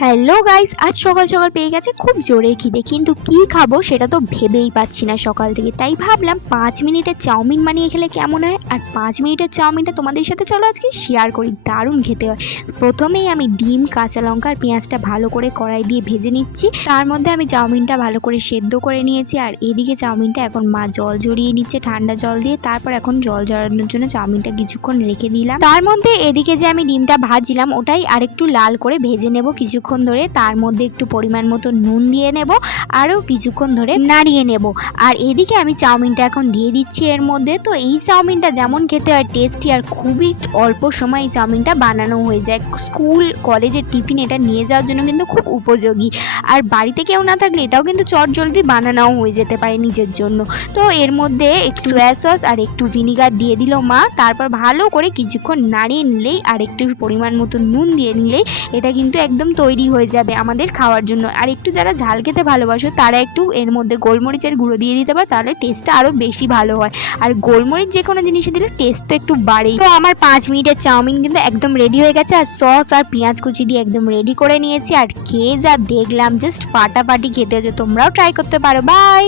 Hello guys, আজ সকাল সকাল পেয়ে গেছে খুব জোরের খিদে, কিন্তু কি খাবো সেটা তো ভেবেই পাচ্ছি না সকাল থেকে। তাই ভাবলাম 5 মিনিটের চাউমিন বানিয়ে খেলে কেমন হয়। আর 5 মিনিটের চাউমিনটা তোমাদের সাথে চলো আজকে শেয়ার করি, দারুণ খেতে হয়। প্রথমেই আমি ডিম, কাঁচা লঙ্কা আর পেঁয়াজটা ভালো করে কড়াই দিয়ে ভেজে নিচ্ছি। তার মধ্যে আমি চাউমিনটা ভালো করে সেদ্ধ করে নিয়েছি। আর এদিকে চাউমিনটা এখন মা জল ঝরিয়ে নিচ্ছে ঠান্ডা জল দিয়ে। তারপর এখন জল ঝরানোর জন্য চাউমিনটা কিছুক্ষণ রেখে দিলাম। তার মধ্যে এদিকে যে আমি ডিমটা ভাজছিলাম ওটাই আরেকটু লাল করে ভেজে নেব কিছুক্ষণ ধরে। তার মধ্যে একটু পরিমাণ মতো নুন দিয়ে নেব, আরও কিছুক্ষণ ধরে নাড়িয়ে নেব। আর এদিকে আমি চাউমিনটা এখন দিয়ে দিচ্ছি এর মধ্যে। তো এই চাউমিনটা যেমন খেতে হয় টেস্টি, আর খুবই অল্প সময় এই চাউমিনটা বানানো হয়ে যায়। স্কুল কলেজের টিফিন এটা নিয়ে যাওয়ার জন্য কিন্তু খুব উপযোগী। আর বাড়িতে কেউ না থাকলে এটাও কিন্তু চটজলদি বানানোও হয়ে যেতে পারে নিজের জন্য। তো এর মধ্যে একটু সয়া সস আর একটু ভিনিগার দিয়ে দিল মা। তারপর ভালো করে কিছুক্ষণ নাড়িয়ে নিলেই আর একটু পরিমাণ মতো নুন দিয়ে নিলেই এটা কিন্তু একদম তৈরি হয়ে যাবে আমাদের খাওয়ার জন্য। আর একটু যারা ঝাল খেতে ভালোবাসো তারা একটু এর মধ্যে গোলমরিচের গুঁড়ো দিয়ে দিতে পারো, তাহলে টেস্টটা আরও বেশি ভালো হয়। আর গোলমরিচ যে কোনো জিনিসে দিলে টেস্ট তো একটু বাড়েই। তো আমার 5 মিনিটের চাউমিন কিন্তু একদম রেডি হয়ে গেছে। আর সস আর পেঁয়াজ কুচি দিয়ে একদম রেডি করে নিয়েছি। আর খেয়ে যা দেখলাম, জাস্ট ফাটাফাটি খেতে হচ্ছে। তোমরাও ট্রাই করতে পারো। বাই।